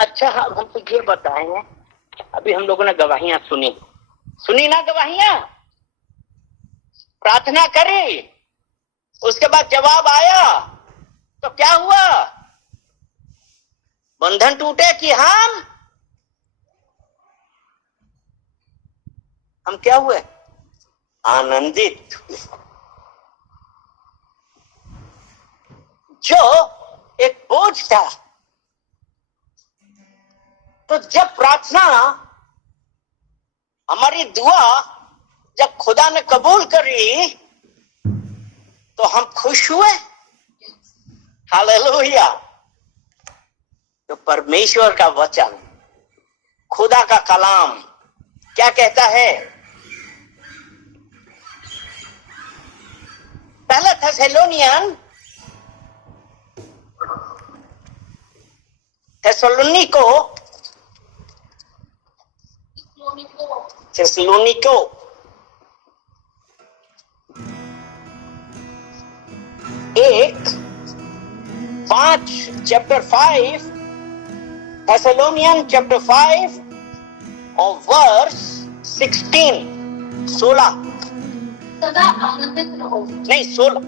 अच्छा हम हमको ये बताएं, अभी हम लोगों ने गवाहियां सुनी ना, गवाहियां प्रार्थना करी, उसके बाद जवाब आया तो क्या हुआ? बंधन टूटे कि हम क्या हुए? आनंदित। जो एक बोझ था, तो जब प्रार्थना, हमारी दुआ जब खुदा ने कबूल करी तो हम खुश हुए। हालेलुया। तो परमेश्वर का वचन, खुदा का कलाम क्या कहता है? पहला थेसलोनिको 1:5 चैप्टर 5, थेसलोनियन चैप्टर 5 और वर्स 16 सदा आनंदित रहो। नहीं 16।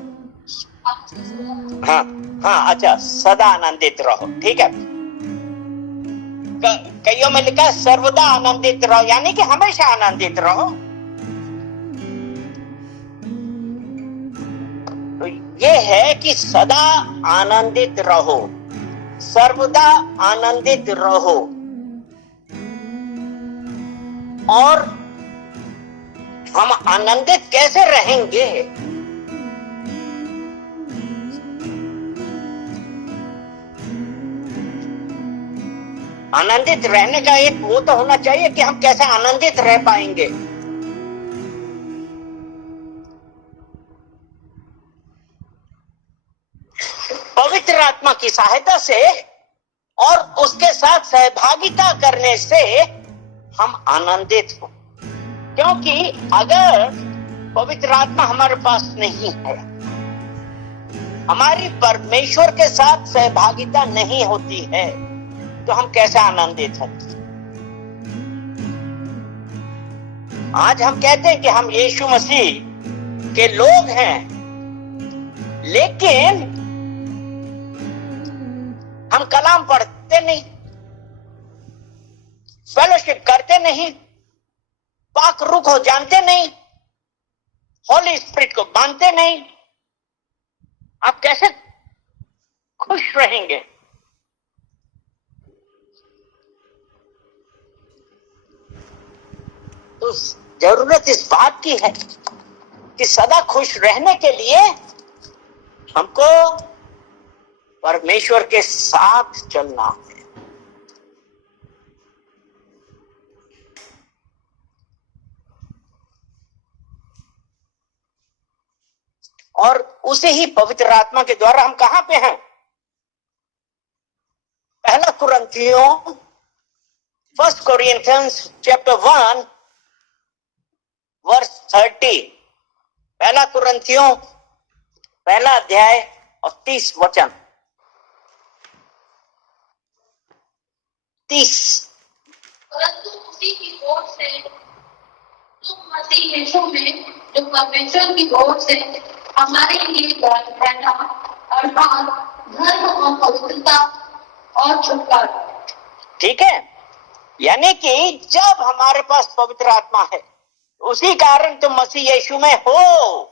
हाँ अच्छा, सदा आनंदित रहो, ठीक है। कईयों में लिखा है सर्वदा आनंदित रहो, यानी कि हमेशा आनंदित रहो। तो ये है कि सदा आनंदित रहो, सर्वदा आनंदित रहो। और हम आनंदित कैसे रहेंगे? आनंदित रहने का एक वो तो होना चाहिए कि हम कैसे आनंदित रह पाएंगे। पवित्र आत्मा की सहायता से और उसके साथ सहभागिता करने से हम आनंदित हो। क्योंकि अगर पवित्र आत्मा हमारे पास नहीं है, हमारी परमेश्वर के साथ सहभागिता नहीं होती है, तो हम कैसे आनंदित होंगे? आज हम कहते हैं कि हम यीशु मसीह के लोग हैं, लेकिन हम कलाम पढ़ते नहीं, फेलोशिप करते नहीं, पाक रूह को जानते नहीं, होली स्पिरिट को मानते नहीं। आप कैसे खुश रहेंगे? तो जरूरत इस बात की है कि सदा खुश रहने के लिए हमको परमेश्वर के साथ चलना है। और उसे ही पवित्र आत्मा के द्वारा हम कहां पे हैं? पहला कुरिन्थियों 1 Corinthians chapter 1 verse 30। पहला कुरिन्थियों पहला अध्याय और 30 वचन। 30। परंतु उसी की ओर से तुम मसीह यीशु में जो परमेश्वर की ओर से हमारे लिए बैठा, अर्थात धर्म और पवित्रता और छुटकारा। ठीक है, यानी कि जब हमारे पास पवित्र आत्मा है, उसी कारण तुम मसीह यीशु में हो,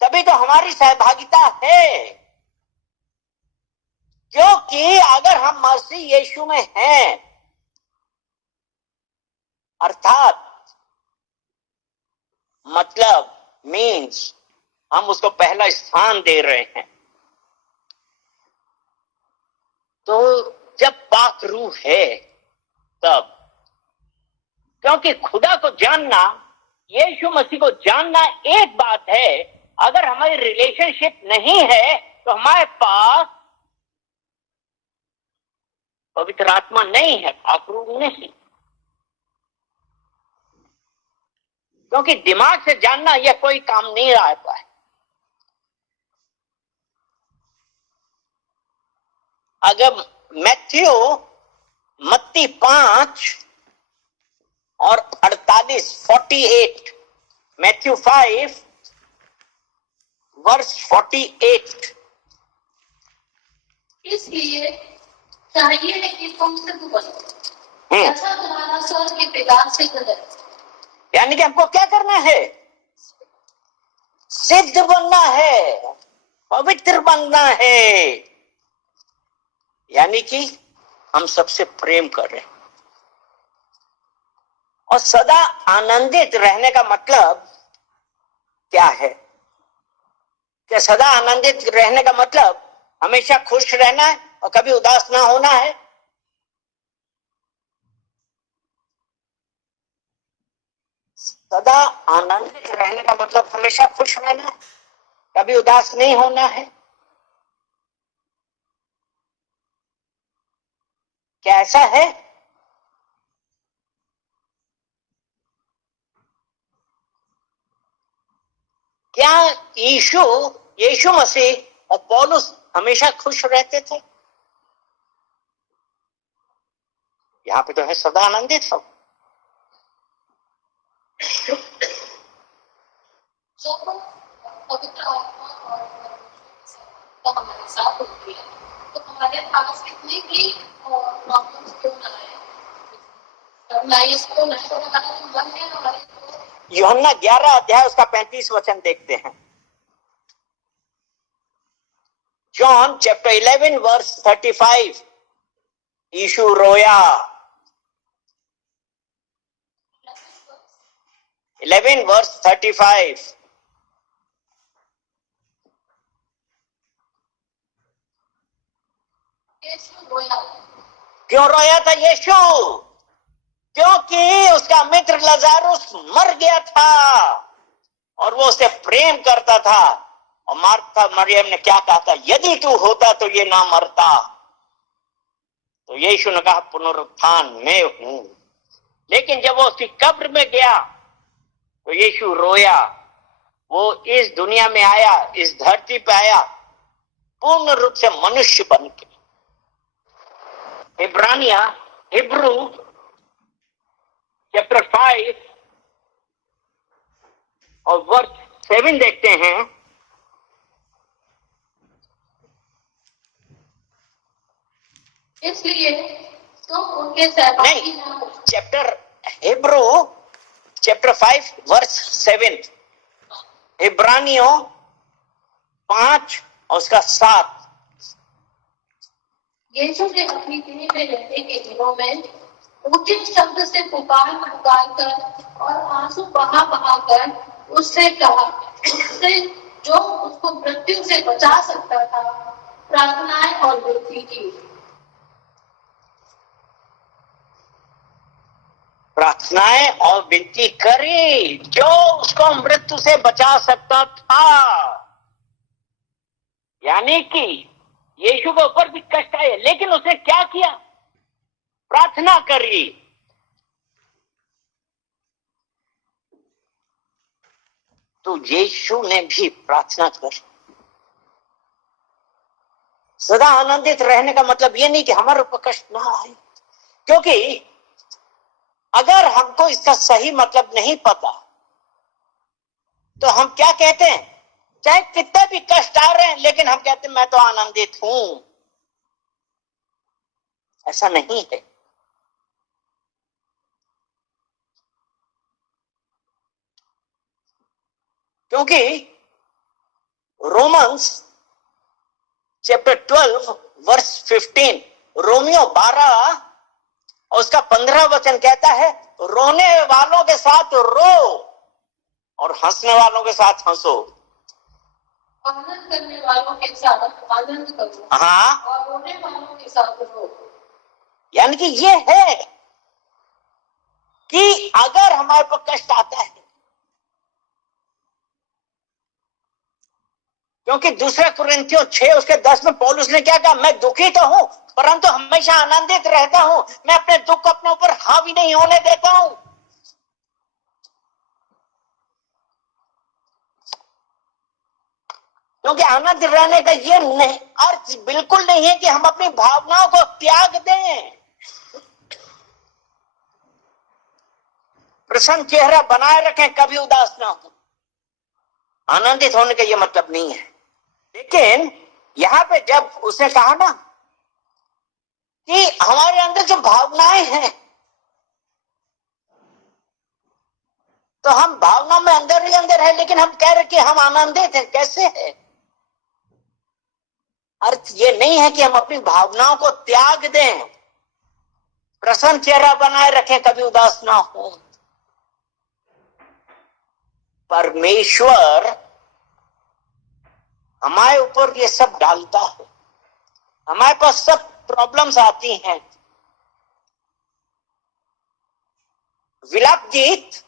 तभी तो हमारी सहभागिता है। क्योंकि अगर हम मसीह यीशु में हैं, अर्थात मतलब मीन्स हम उसको पहला स्थान दे रहे हैं, तो जब पाक रूह है तब, क्योंकि खुदा को जानना, यीशु मसीह को जानना एक बात है, अगर हमारी रिलेशनशिप नहीं है तो हमारे पास पवित्र आत्मा नहीं है, पाक रूह नहीं। क्योंकि दिमाग से जानना यह कोई काम नहीं आता है। अगर मैथ्यू मत्ती 5 और 48 मैथ्यू 5 वर्स 48। इसलिए चाहिए कि तुम सिद्ध बनो ऐसा तुम्हारा स्वर्ग के पिता सिद्ध है। यानी कि हमको क्या करना है? सिद्ध बनना है, पवित्र बनना है। यानी कि हम सबसे प्रेम कर रहे हैं। और सदा आनंदित रहने का मतलब क्या है? क्या सदा आनंदित रहने का मतलब हमेशा खुश रहना है और कभी उदास ना होना है? सदा आनंदित रहने का मतलब हमेशा खुश रहना है, कभी उदास नहीं होना है। क्या ऐसा है? क्या यीशु मसीह और पौलुस हमेशा खुश रहते थे? यहां पे तो है सदा आनंदित हो। पवित्र आत्मा और हमारे साथ होती है तो हमारे पास कितने भी प्रॉब्लम्स क्यों ना आए, लाइफ को नष्ट हमारा जो मन है हमारे यूहन्ना 11 अध्याय उसका 35 वचन देखते हैं। John chapter 11 verse 35। यीशु रोया। 11 वर्स 35। क्यों रोया था यीशु? क्योंकि उसका मित्र लजारुस मर गया था और वो उसे प्रेम करता था। और मार्था मरियम ने क्या कहा था? यदि तू होता तो ये ना मरता। तो यीशु ने कहा पुनरुत्थान मैं हूं। लेकिन जब वो उसकी कब्र में गया तो यीशु रोया। वो इस दुनिया में आया, इस धरती पे आया पूर्ण रूप से मनुष्य बन के। हिब्रू चैप्टर 5 और वर्स 7 देखते हैं। इसलिए तुम उनके सहभागी नहीं, हिब्रू चैप्टर 5 वर्स 7, इब्रानियों 5 और उसका 7। यीशु ने अपनी पीढ़ी में रहने के दिनों में ऊंचे शब्द से पुकार कर और आंसू बहा कर उससे कहा, उससे जो उसको मृत्यु से बचा सकता था, प्रार्थनाएं और विनती की। प्रार्थनाएं और विनती करी जो उसको मृत्यु से बचा सकता था। यानी कि यीशु के ऊपर भी कष्ट आए, लेकिन उसने क्या किया? प्रार्थना करी। तो यीशु ने भी प्रार्थना कर। सदा आनंदित रहने का मतलब ये नहीं कि हमारे ऊपर कष्ट ना आए, क्योंकि अगर हमको इसका सही मतलब नहीं पता तो हम क्या कहते हैं? चाहे कितने भी कष्ट आ रहे हैं लेकिन हम कहते हैं मैं तो आनंदित हूं। ऐसा नहीं है। क्योंकि रोमन्स चैप्टर 12 वर्स 15, रोमियो 12 और उसका 15 वचन कहता है, रोने वालों के साथ रो और हंसने वालों के साथ हंसो। आनंद करने वालों के साथ आनंद करो, हाँ, और रोने वालों के साथ रो। यानी कि ये है कि अगर हमारे पर कष्ट आता है, क्योंकि दूसरा कुरिन्थियों 6 उसके 10 में पौलुस ने क्या कहा? मैं दुखी तो हूं परंतु हमेशा आनंदित रहता हूं। मैं अपने दुख अपने ऊपर हावी नहीं होने देता हूं। क्योंकि आनंद रहने का ये नहीं अर्थ बिल्कुल नहीं है कि हम अपनी भावनाओं को त्याग दें। प्रसन्न चेहरा बनाए रखें, कभी उदास ना हो। आनंदित होने का ये मतलब नहीं है। लेकिन यहां पे जब उसने कहा ना कि हमारे अंदर जो भावनाएं हैं, तो हम भावना में अंदर ही अंदर है, लेकिन हम कह रहे कि हम आनंदित हैं। कैसे है? अर्थ ये नहीं है कि हम अपनी भावनाओं को त्याग दें। प्रसन्न चेहरा बनाए रखें, कभी उदास ना हो। परमेश्वर हमारे ऊपर ये सब डालता है। हमारे पास सब प्रॉब्लम्स आती हैं। विलाप गीत,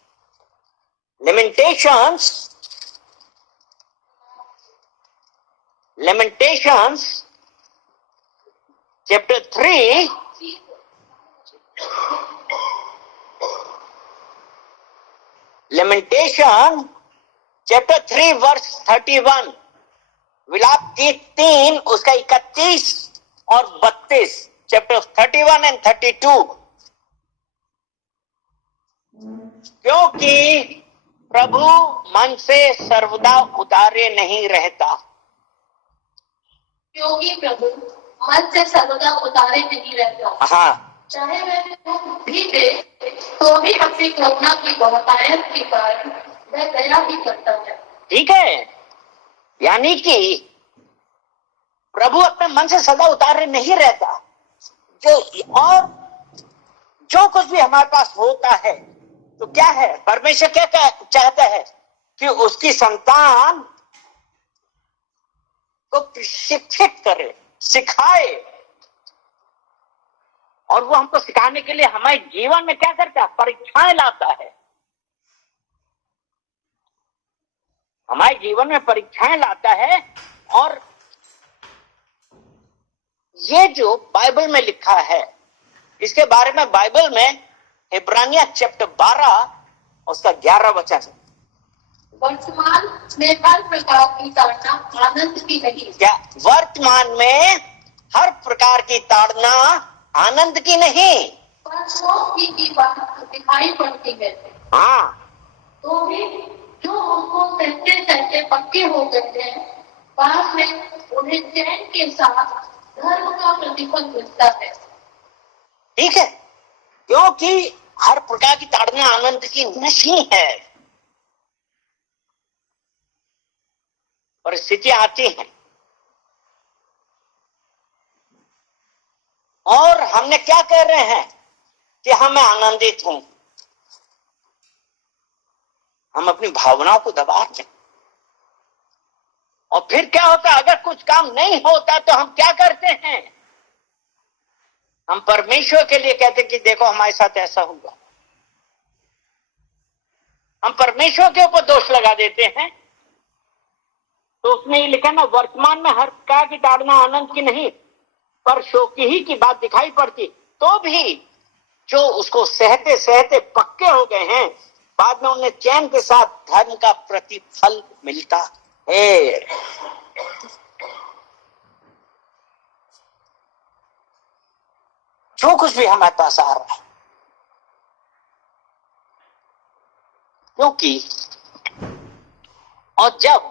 Lamentations chapter 3 Lamentation chapter 3 verse 31, विलाप गीत 3 उसका 31 और 32, chapter 31 and 32। क्योंकि प्रभु मन से सर्वदा उतारे नहीं रहता। क्योंकि प्रभु मन से सर्वदा उतारे नहीं रहता। हाँ, चाहे वह दुख भी दे तो भी अपनी करुणा की बहुतायत के कारण वह दया भी करता है। ठीक है, यानी कि प्रभु अपने मन से सदा उतारे नहीं रहता। और जो कुछ भी हमारे पास होता है, तो क्या है, परमेश्वर क्या चाहता है कि उसकी संतान को प्रशिक्षित करे, सिखाए। और वो हमको सिखाने के लिए हमारे जीवन में क्या करता है? परीक्षाएं लाता है। हमारे जीवन में परीक्षाएं लाता है। और ये जो बाइबल में लिखा है, इसके बारे में बाइबल में इब्रानिया चैप्टर 12 उसका 11 वचन है। वर्तमान में हर प्रकार की ताड़ना आनंद की नहीं। क्या वर्तमान में हर प्रकार की ताड़ना आनंद की नहीं, पर शोक की बात दिखाई पड़ती है। हाँ, तो भी जो उनको सहते सहते पक्के हो गए हैं, बाद में उन्हें चैन के साथ धर्म का प्रतिफल मिलता है। ठीक है, क्योंकि हर प्रकार की ताड़ना आनंद की नहीं है। परिस्थितियां आती हैं और हमने क्या कह रहे हैं कि हमें आनंदित हूं। हम अपनी भावनाओं को दबा दें। और फिर क्या होता है? अगर कुछ काम नहीं होता तो हम क्या करते हैं? हम परमेश्वर के लिए कहते हैं कि देखो हमारे साथ ऐसा हुआ। हम परमेश्वर के ऊपर दोष लगा देते हैं। तो उसने ये लिखा ना, वर्तमान में हर प्रकार की ताड़ना आनंद की नहीं, पर शोक ही की बात दिखाई पड़ती। तो भी जो उसको सहते सहते पक्के हो गए हैं, बाद में उन्हें चैन के साथ धर्म का प्रतिफल मिलता है। जो कुछ भी हमारे पास आ रहा है, क्योंकि और जब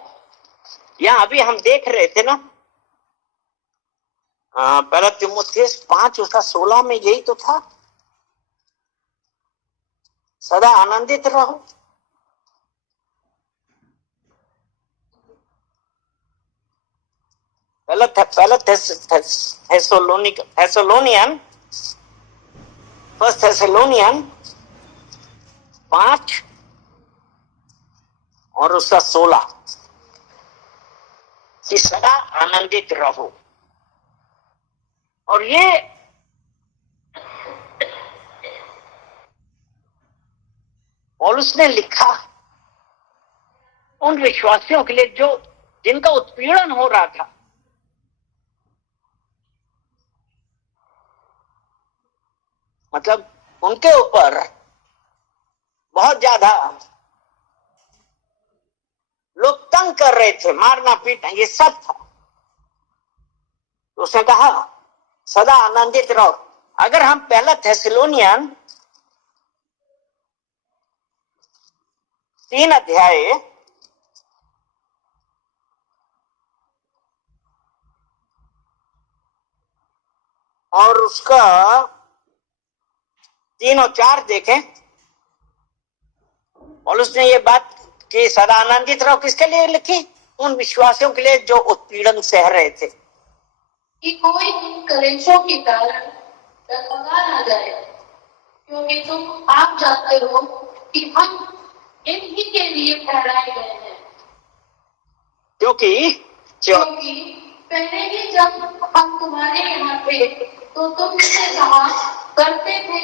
यहां अभी हम देख रहे थे ना, पहला तीमुथियुस 5 उसका 16 में यही तो था, सदा आनंदित रहो। पहला थेसलोनियन 5 और उसका 16 कि सदा आनंदित रहो। और ये पौलुस ने लिखा उन विश्वासियों के लिए जो जिनका उत्पीड़न हो रहा था। मतलब उनके ऊपर बहुत ज्यादा लोग तंग कर रहे थे, मारना पीटना ये सब था। तो उसने कहा सदा आनंदित रहो। अगर हम पहला थेसलोनियन 3 अध्याय और उसका 3 और 4 देखें, और उसने ये बात कि सदा आनंदित रहो किसके लिए लिखी? उन विश्वासियों के लिए जो उत्पीड़न सह रहे थे, कि कोई इन कलेशों के कारण डगमगा ना जाए, क्योंकि तुम आप जानते हो कि हम इन्हीं के लिए ठहराए गए हैं। क्योंकि पहले ही जब हम तुम्हारे यहाँ थे तो तुमसे कहा करते थे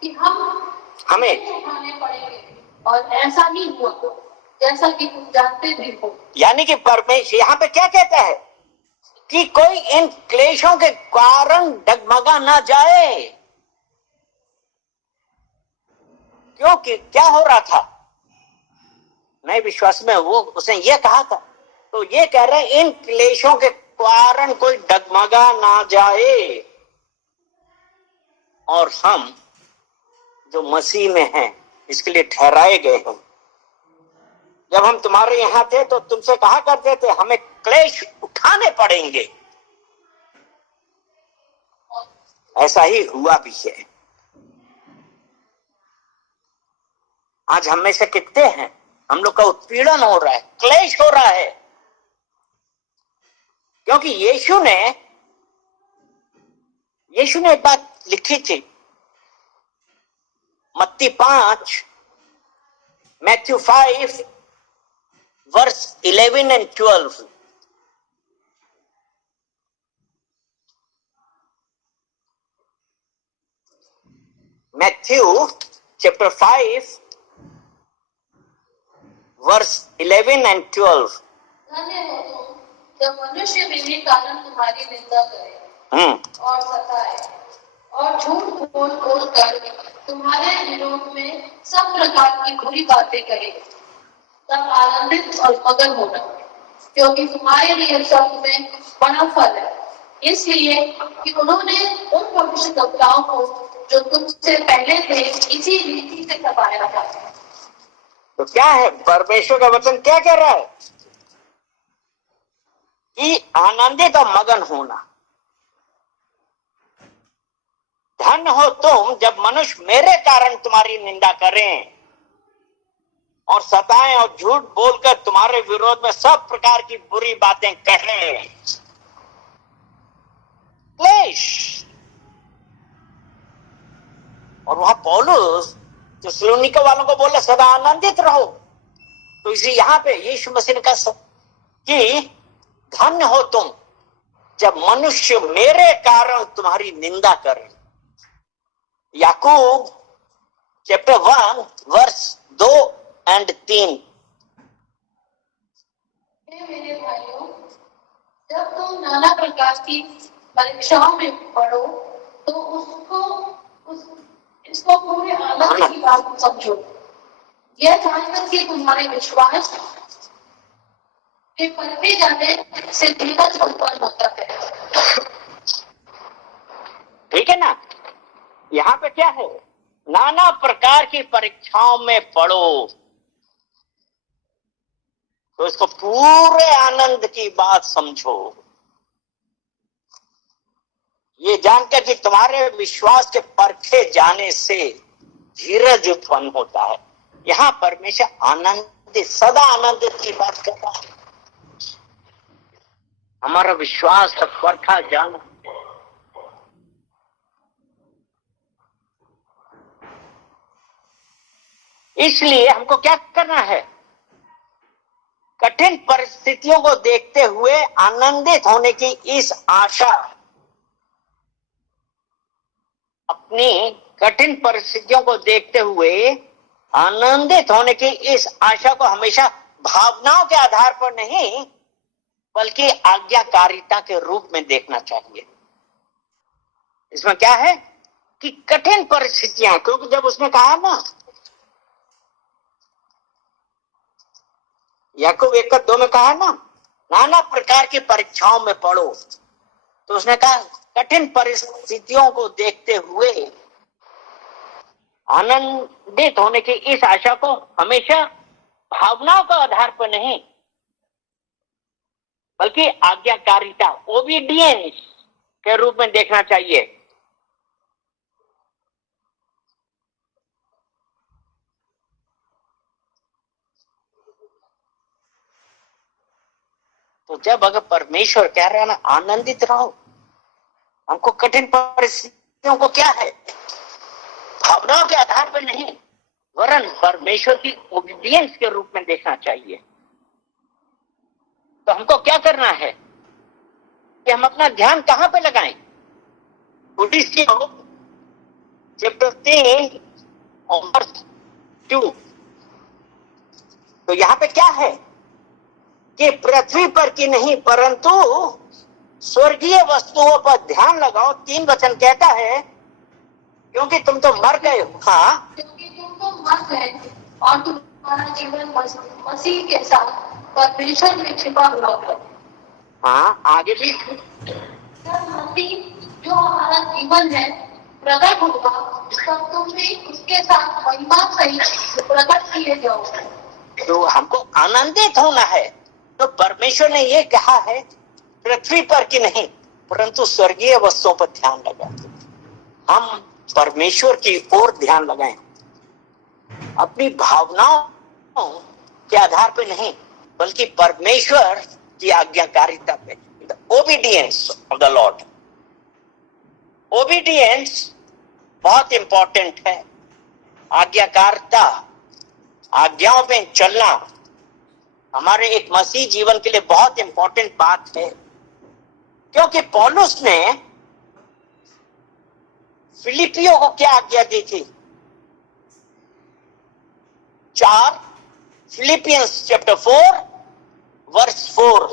कि हमें उठाने पड़ेंगे, और ऐसा ही हुआ जैसा कि तुम जानते भी हो। यानी कि परमेश्वर यहाँ पे क्या कहता है कि कोई इन क्लेशों के कारण डगमगा ना जाए। क्योंकि क्या हो रहा था नए विश्वास में, वो उसने ये कहा था, तो ये कह रहे हैं इन क्लेशों के कारण कोई डगमगा ना जाए, और हम जो मसीह में हैं इसके लिए ठहराए गए हैं। जब हम तुम्हारे यहां थे तो तुमसे कहा करते थे हमें क्लेश उठाने पड़ेंगे, ऐसा ही हुआ भी है। आज हम में से कितने हैं, हम लोग का उत्पीड़न हो रहा है, क्लेश हो रहा है, क्योंकि यीशु ने एक बात लिखी थी, मत्ती 5, Matthew 5 verse 11 and 12। Matthew chapter 5 verse 11 and 12। धन्य हो तुम जब मनुष्य मेरे कारण तुम्हारी निंदा करे और सताए और झूठ बोल कर तुम्हारे विरोध में सब प्रकार की बुरी बातें करे, तब आनंदित और मगन होना, क्योंकि तुम्हारे लिए सब में बड़ा फल है, इसलिए कि उन्होंने उन भविष्यद्वक्ताओं को जो तुमसे पहले थे इसी रीति से तपाया था। तो क्या है परमेश्वर का वचन क्या कह रहा है कि आनंदित और मगन होना। धन्य हो तुम जब मनुष्य मेरे कारण तुम्हारी निंदा करें और सताएं और झूठ बोलकर तुम्हारे विरोध में सब प्रकार की बुरी बातें कहें। क्लेश। और वहां पौलुस थिस्सलुनीके वालों को बोला सदा आनंदित रहो। तो इसी यहां पे यीशु मसीह ने कहा कि धन्य हो तुम जब मनुष्य मेरे कारण तुम्हारी निंदा करें। याकूब चैप्टर 1 वर्स 2 and 3। मेरे भाइयों, जब तुम नाना प्रकार की परीक्षाओं में पढ़ो तो इसको पूरे आनंद की बात समझो, यह जानकर कि तुम्हारे विश्वास के परखे जाने से धीरज उत्पन्न होता है। ठीक है ना। यहाँ पे क्या है, नाना प्रकार की परीक्षाओं में पढ़ो, तो इसको पूरे आनंद की बात समझो, ये जानकर कि तुम्हारे विश्वास के परखे जाने से धीरज उत्पन्न होता है। यहां परमेश्वर आनंद, सदा आनंद की बात कर रहा है। हमारा विश्वास का परखा जाना, इसलिए हमको क्या करना है, कठिन परिस्थितियों को देखते हुए आनंदित होने की इस आशा, अपनी कठिन परिस्थितियों को देखते हुए आनंदित होने की इस आशा को हमेशा भावनाओं के आधार पर नहीं बल्कि आज्ञाकारिता के रूप में देखना चाहिए। इसमें क्या है कि कठिन परिस्थितियां, क्योंकि जब उसने कहा ना याकूब 1:2 में कहा ना, नाना प्रकार की परीक्षाओं में पड़ो। तो उसने कहा कठिन परिस्थितियों को देखते हुए आनंदित होने की इस आशा को हमेशा भावनाओं के आधार पर नहीं, बल्कि आज्ञाकारिता, ओबीडियंस के रूप में देखना चाहिए। तो जब अगर परमेश्वर कह रहा है ना आनंदित रहो, हमको कठिन परिस्थितियों को क्या है, भावनाओं के आधार पर नहीं, वरन परमेश्वर की ओबीडियंस के रूप में देखना चाहिए। तो हमको क्या करना है कि हम अपना ध्यान कहां पे लगाएं? चैप्टर 3 और वर्स 2। तो यहां पे क्या है कि पृथ्वी पर की नहीं परंतु स्वर्गीय वस्तुओं पर ध्यान लगाओ। 3 वचन कहता है क्योंकि तुम तो मर गए हो। हाँ, क्योंकि तुम तो मर गए और तुम्हारा जीवन मसीह के साथ परमेश्वर में छिपा हुआ है। हाँ, आगे भी। जब मसीह जो हमारा जीवन है प्रकट होगा, तब तुम भी उसके साथ महिमा सहित प्रकट किए जाओगे। तो हमको आनंदित होना है। तो परमेश्वर ने ये कहा है पृथ्वी पर की नहीं परंतु स्वर्गीय वस्तुओं पर ध्यान लगाओ। हम परमेश्वर की ओर ध्यान लगाएं, अपनी भावनाओं के आधार पे नहीं, बल्कि परमेश्वर की आज्ञाकारिता पे। Obedience of the Lord. Obedience बहुत इंपॉर्टेंट है। आज्ञाकारिता, आज्ञाओं पे चलना हमारे एक मसीह जीवन के लिए बहुत इंपॉर्टेंट बात है। क्योंकि पौलुस ने फिलिपियों को क्या आज्ञा दी थी? 4 फिलिपियंस चैप्टर 4 वर्स 4।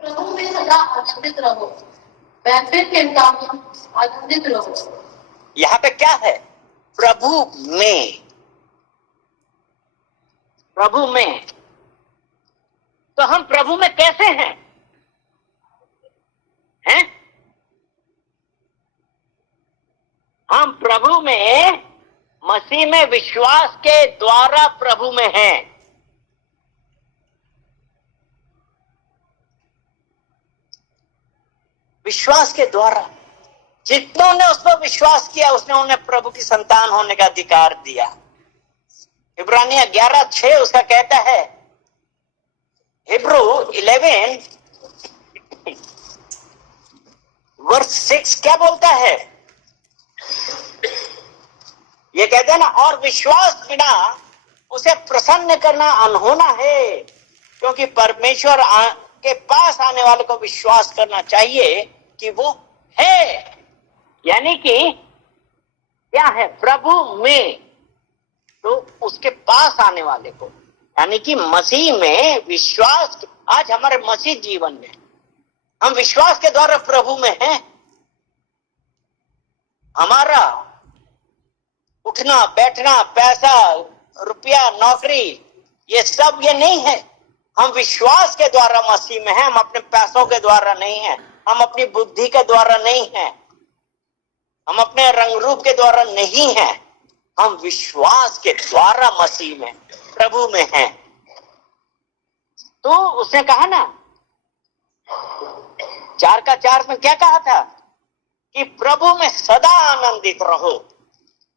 प्रभु में सदा आनंदित रहो, मैं फिर कहता हूं आनंदित रहो। यहाँ पे क्या है? प्रभु में, प्रभु में। तो हम प्रभु में कैसे हैं? हम प्रभु में, मसीह में विश्वास के द्वारा प्रभु में हैं। विश्वास के द्वारा जितनों ने उस पर विश्वास किया उसने उन्हें प्रभु की संतान होने का अधिकार दिया। इब्रानिया 11:6 उसका कहता है। हिब्रू 11 वर्स 6 क्या बोलता है? ये कहते हैं ना, और विश्वास बिना उसे प्रसन्न करना अनहोना है, क्योंकि परमेश्वर के पास आने वाले को विश्वास करना चाहिए कि वो है। यानी कि क्या है? प्रभु में, तो उसके पास आने वाले को, यानी कि मसीह में विश्वास। आज हमारे मसीह जीवन में हम विश्वास के द्वारा प्रभु में हैं। हमारा उठना बैठना, पैसा, रुपया, नौकरी, ये सब ये नहीं है। हम विश्वास के द्वारा मसीह में हैं। हम अपने पैसों के द्वारा नहीं हैं, हम अपनी बुद्धि के द्वारा नहीं हैं, हम अपने रंग रूप के द्वारा नहीं हैं। हम विश्वास के द्वारा मसीह में, प्रभु में हैं। तो उसने कहा ना 4:4 में क्या कहा था कि प्रभु में सदा आनंदित रहो।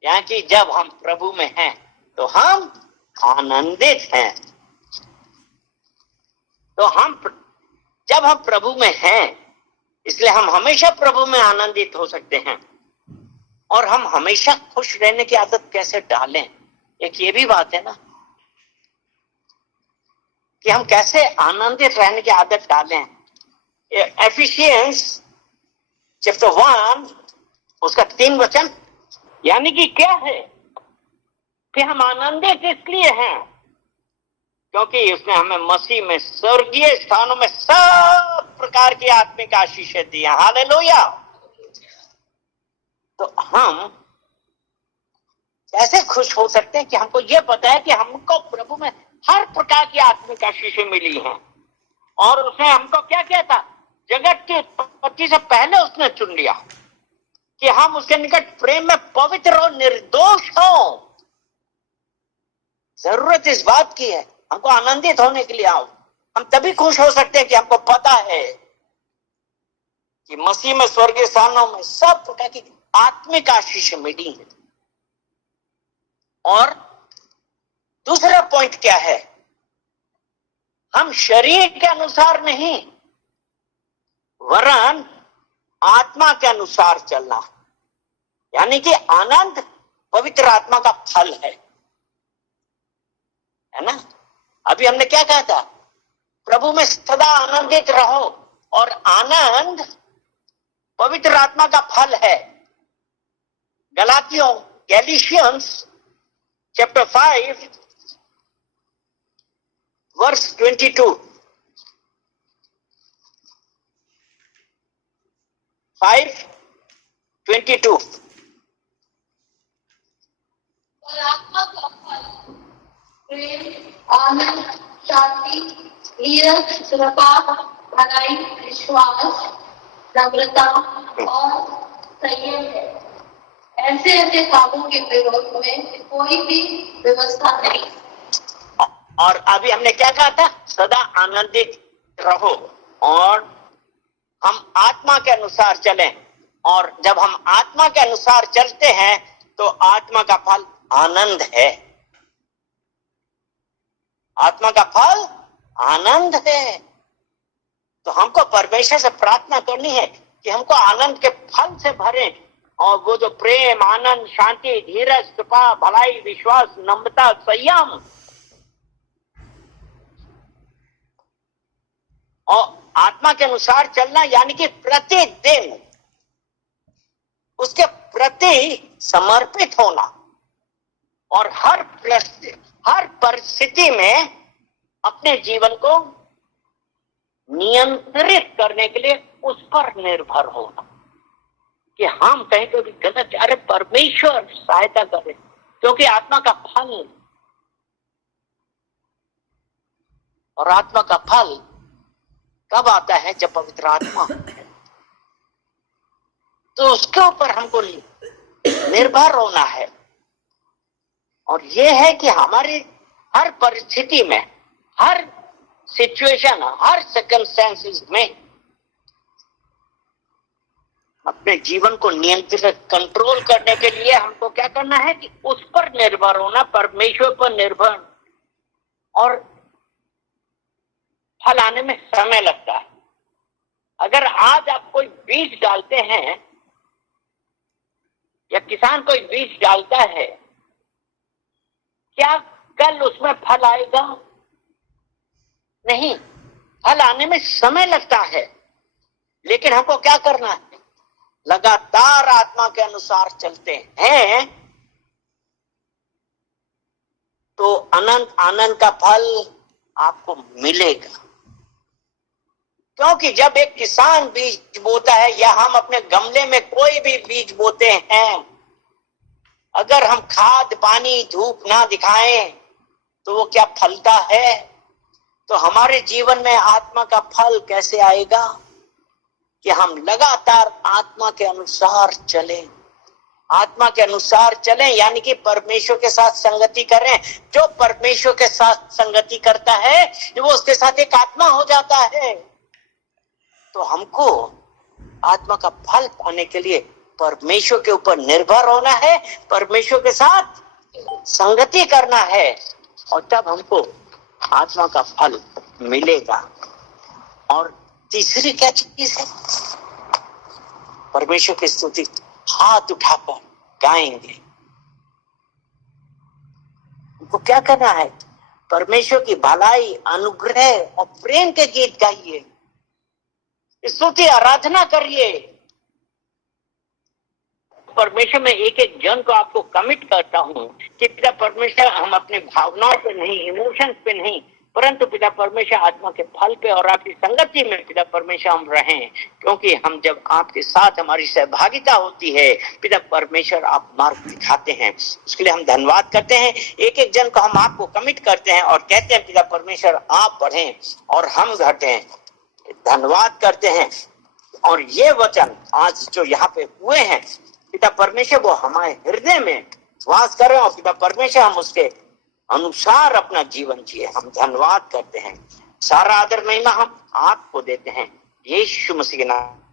यानी कि जब हम प्रभु में हैं तो हम आनंदित हैं। तो जब हम प्रभु में हैं, इसलिए हम हमेशा प्रभु में आनंदित हो सकते हैं। और हम हमेशा खुश रहने की आदत कैसे डालें, एक ये भी बात है ना कि हम कैसे आनंदित रहने की आदत डालें। एफिशियंस चैप्टर 1 उसका 3 वचन, यानी कि क्या है कि हम आनंदित इसलिए हैं क्योंकि उसने हमें मसीह में स्वर्गीय स्थानों में सब प्रकार की आत्मिक आशीषें दी। हालेलुया। तो हम कैसे खुश हो सकते हैं कि हमको ये पता है कि हमको प्रभु में हर प्रकार की आत्मिक आशीषें मिली हैं। और उसने हमको क्या किया था? जगत की उत्पत्ति से पहले उसने चुन लिया कि हम उसके निकट प्रेम में पवित्र और निर्दोष हो। जरूरत इस बात की है, हमको आनंदित होने के लिए आओ। हम तभी खुश हो सकते हैं कि हमको पता है कि मसीह में, स्वर्गीय स्थानों में सब प्रकार की आत्मिक आशीष मिली है। और दूसरा पॉइंट क्या है? हम शरीर के अनुसार नहीं वरन आत्मा के अनुसार चलना, यानी कि आनंद पवित्र आत्मा का फल है ना? अभी हमने क्या कहा था? प्रभु में सदा आनंदित रहो, और आनंद पवित्र आत्मा का फल है। Galatians chapter 5 verse 22, 5:22। और आत्मा का फल प्रेम, आनंद, शांति, धीरज, कृपा, भलाई, विश्वास, नम्रता और संयम है। ऐसे कामों के विरोध में कोई भी व्यवस्था नहीं। और अभी हमने क्या कहा था? सदा आनंदित रहो और हम आत्मा के अनुसार चलें। और जब हम आत्मा के अनुसार चलते हैं तो आत्मा का फल आनंद है। आत्मा का फल आनंद है। तो हमको परमेश्वर से प्रार्थना करनी है कि हमको आनंद के फल से भरे, और वो जो प्रेम, आनंद, शांति, धीरज, कृपा, भलाई, विश्वास, नम्रता, संयम, और आत्मा के अनुसार चलना, यानी कि प्रतिदिन उसके प्रति समर्पित होना, और हर परिस्थिति में अपने जीवन को नियंत्रित करने के लिए उस पर निर्भर होना कि हम कहीं तो भी गलत, अरे परमेश्वर सहायता करे, क्योंकि आत्मा का फल, और आत्मा का फल कब आता है? जब पवित्र आत्मा, तो उसके ऊपर हमको निर्भर होना है। और यह है कि हमारी हर परिस्थिति में, हर सिचुएशन, हर सर्कमस्टेंसेस में अपने जीवन को नियंत्रित, कंट्रोल करने के लिए हमको क्या करना है कि उस पर निर्भर होना, परमेश्वर पर निर्भर। और फल आने में समय लगता है। अगर आज आप कोई बीज डालते हैं या किसान कोई बीज डालता है, क्या कल उसमें फल आएगा? नहीं, फल आने में समय लगता है। लेकिन हमको क्या करना है? लगातार आत्मा के अनुसार चलते हैं तो अनंत आनंद का फल आपको मिलेगा। क्योंकि जब एक किसान बीज बोता है, या हम अपने गमले में कोई भी बीज बोते हैं, अगर हम खाद, पानी, धूप ना दिखाएं तो वो क्या फलता है? तो हमारे जीवन में आत्मा का फल कैसे आएगा? कि हम लगातार आत्मा के अनुसार चलें। आत्मा के अनुसार चलें यानी कि परमेश्वर के साथ संगति करें। जो परमेश्वर के साथ संगति करता है वो उसके साथ एक आत्मा हो जाता है। तो हमको आत्मा का फल पाने के लिए परमेश्वर के ऊपर निर्भर होना है, परमेश्वर के साथ संगति करना है, और तब हमको आत्मा का फल मिलेगा। और तीसरी क्या चीज है? परमेश्वर की स्तुति हाथ उठाकर गाएंगे। हमको क्या करना है? परमेश्वर की भलाई, अनुग्रह और प्रेम के गीत गाइए, स्तुति आराधना करिए। परमेश्वर में एक एक जन को आपको कमिट करता हूं कि पिता परमेश्वर, हम अपने भावनाओं पे नहीं, इमोशंस पे नहीं, परंतु पिता परमेश्वर आत्मा के फल पे और आपकी संगति में पिता परमेश्वर हम रहें, क्योंकि हम जब आपके साथ हमारी सहभागिता होती है पिता परमेश्वर आप मार्ग दिखाते हैं। उसके लिए हम धन्यवाद करते हैं। एक एक जन को हम आपको कमिट करते हैं और कहते हैं पिता परमेश्वर आप बढ़ें और हम घटें। धन्यवाद करते हैं। और ये वचन आज जो यहाँ पे हुए हैं पिता परमेश्वर वो हमारे हृदय में वास कर रहे हैं और पिता परमेश्वर हम उसके अनुसार अपना जीवन जिए। हम धन्यवाद करते हैं। सारा आदर महिमा हम आपको देते हैं यीशु मसीह के नाम।